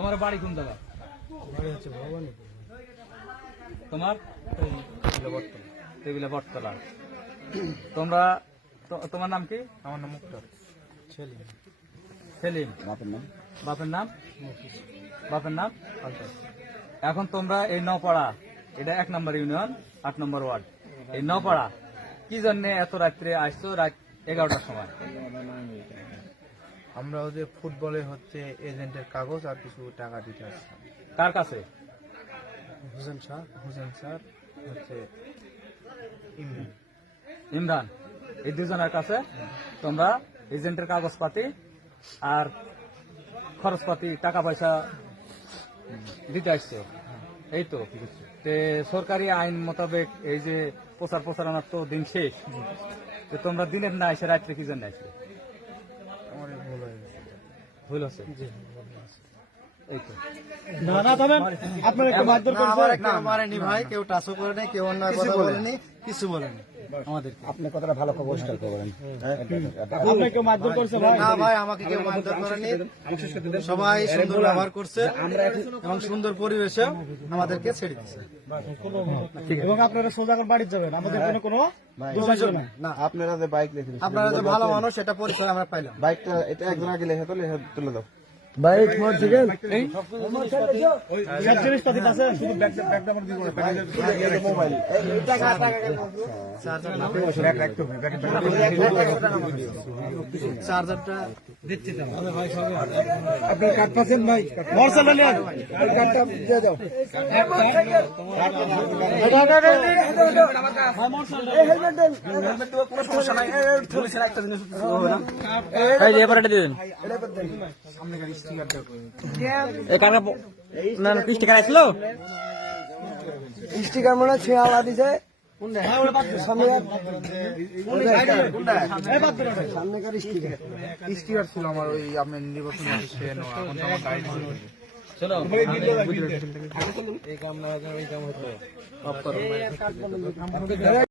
তোমার বাড়ি কোন জায়গা? তোমার টেবিলে বটতলা। তোমরা তোমার নাম কি? আমার নাম মুক্তার। সেলিম। বাপের নাম? বাপের নাম? এখন তোমরা এই নপাড়া, এটা 1 নম্বর ইউনিয়ন, 8 নম্বর ওয়ার্ড, এই নপাড়া কি জন্য এত রাত্রে আসছো? রাত 11টার সময়। আমরা ওদের ফুটবলে হচ্ছে এজেন্টের কাগজ আর কিছু টাকা দিতে আসছি। কার কাছে? হোসেন স্যার হচ্ছে ইমরান, এই দুজনের কাছে তোমরা এজেন্টের কাগজপাতি আর খরচপাতি টাকা পয়সা দিতে আসছো, এই তো? সরকারি আইন মোতাবেক এই যে প্রচারণার তো দিন শেষ, তো তোমরা দিনের না এসে রাত্রে কি জন্য আসলে? আমার ভুল হয়ে গেছে। ভুল আছে? এই তো। মারেনি ভাই, কেউ টাচও করে নাই, কেউ অন্য কথা বলেনি, কিছু বলেনি। আপনি কথাটা ভালো পরিষ্কার করবেন। না ভাই, আমাকে কেউ মারধর করেনি, সবাই সুন্দর ব্যবহার করছে এবং সুন্দর পরিবেশে আমাদেরকে ছেড়ে দিচ্ছে। এবং আপনারা সোজা করে বাড়ি যাবেন, আমাদের কোনো না, আপনারা যে বাইক লেখেন, আপনারা যে ভালো মানুষ এটা পরিচয় আমরা পাইলাম। বাইকটা এটা একজন আগে লেখে তো লেখে তুলে দাও। বাইক মোটরসাইকেল মোবাইল চার্জারটা আপনার কার্ড পাচ্ছেন ভাই? মোটরসাইকেল কার্ডটা দিয়ে দাও। স্টিকার মনে হয় ছিঁড়া দিছে। স্টিকার ছিল আমার ওই আপনার নির্বাচন এখন তো আমার গাড়ি চলো এই কাম না, এই কাম হতো।